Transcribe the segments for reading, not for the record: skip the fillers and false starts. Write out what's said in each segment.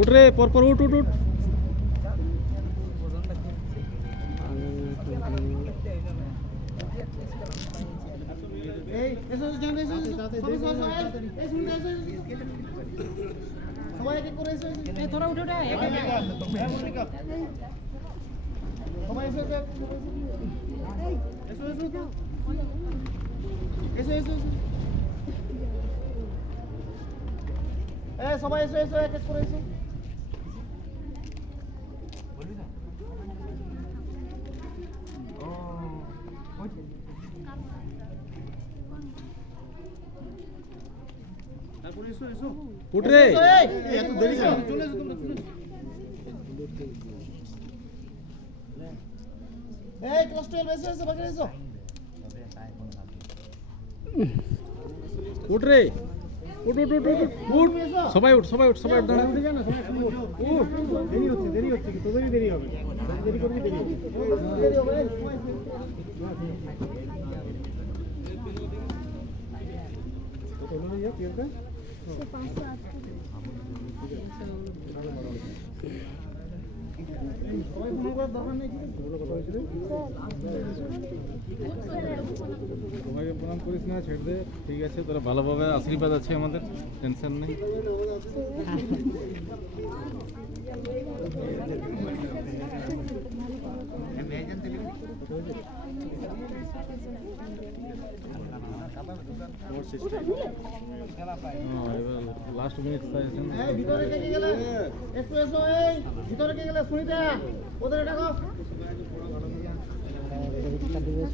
উঠ রে, পরপর উঠ উঠ উঠ। थोड़ा उठो रे সবাই এসো এসো এক এক করে এসো উঠ রে। এত দেরি কেন চলে এসো তোমরা চলে এই ক্লাস 12 এসো এসো বাকি এসো উঠ রে, উঠ উঠ উঠ উঠ উঠ। সবাই উঠ সবাই উঠ সবাই উঠ, দাঁড়া। উঠে যান না সবাই উঠ দেরি হচ্ছে কি তোদেরই দেরি হবে দেরি করবি দেরি হবে দেরি হবে কত হলো ইয়া প্রিয়াঙ্কা 508 সবাইকে প্রণাম করিস না, ছেড়ে দে। ঠিক আছে, তোরা ভালোভাবে, আশীর্বাদ আছে আমাদের, টেনশন নেই। লাস্ট মিনিট ভিতরে কে গেলে একটু এসো এই ভিতরে কে গেলে শুনিতে ওদের ডাকো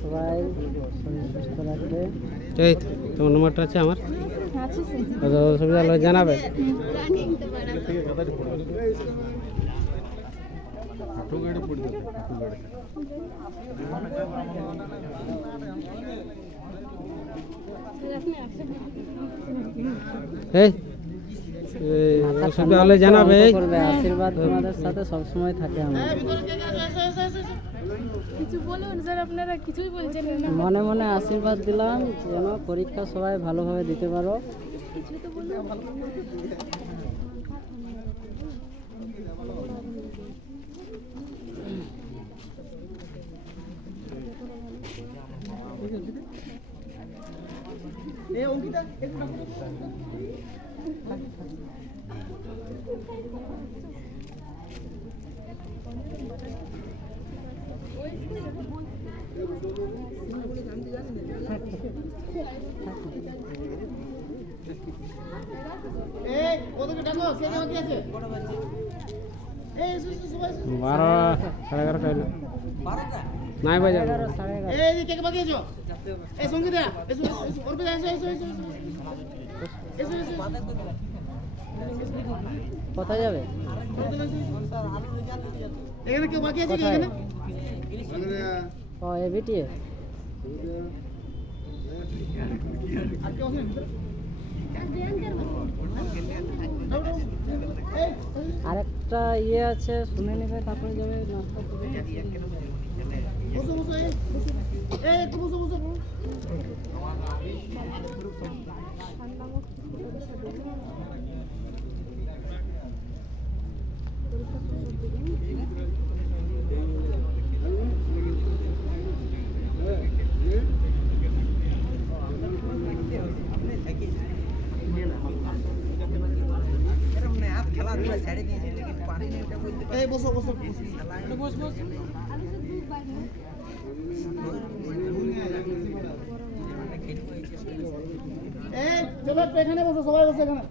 সবাই সুস্থ রাখবে। এই তোমার নম্বরটা আছে আমার অসুবিধা হলে জানাবে। হাঁটু গাড়ি পড়ে যাবে, হাঁটু গাড়ি। এই অসুবিধা হলে জানাবে। আশীর্বাদ তোমাদের সাথে সবসময় থাকে। আমরা কিছু বলুন স্যার, আপনারা কিছুই বলছেন না। মনে মনে আশীর্বাদ দিলাম যেন পরীক্ষা সবাই ভালোভাবে দিতে পারো। কিছু তো বলুন। এই অঙ্কিতা একটু ডাকো এই ওদেরকে ডাকো কে বাকি আছে এই সবাই 12 11:30 নাই বাজে। এই কে বাকি আছো এই সঙ্গীতা এসো এসো ওর পেছনে এসো এসো এসো এসো কোথায় যাবে? এখানে কেউ বাকি আছে কি এখানে ও এবিটিএ আর কেউ আছে ভিতরে আরেকটা ইয়ে আছে, শুনে নেবে তারপরে যাবে নাস্তা করবে। বসো বসো এই একটু বসো বসো এই বসো বসো বস বস এই চলো এখানে বসো সবাই বসো এখানে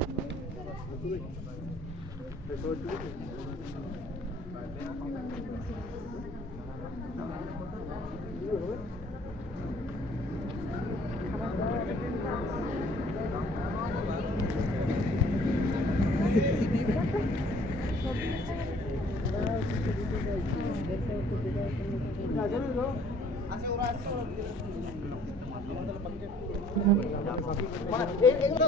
এগুলো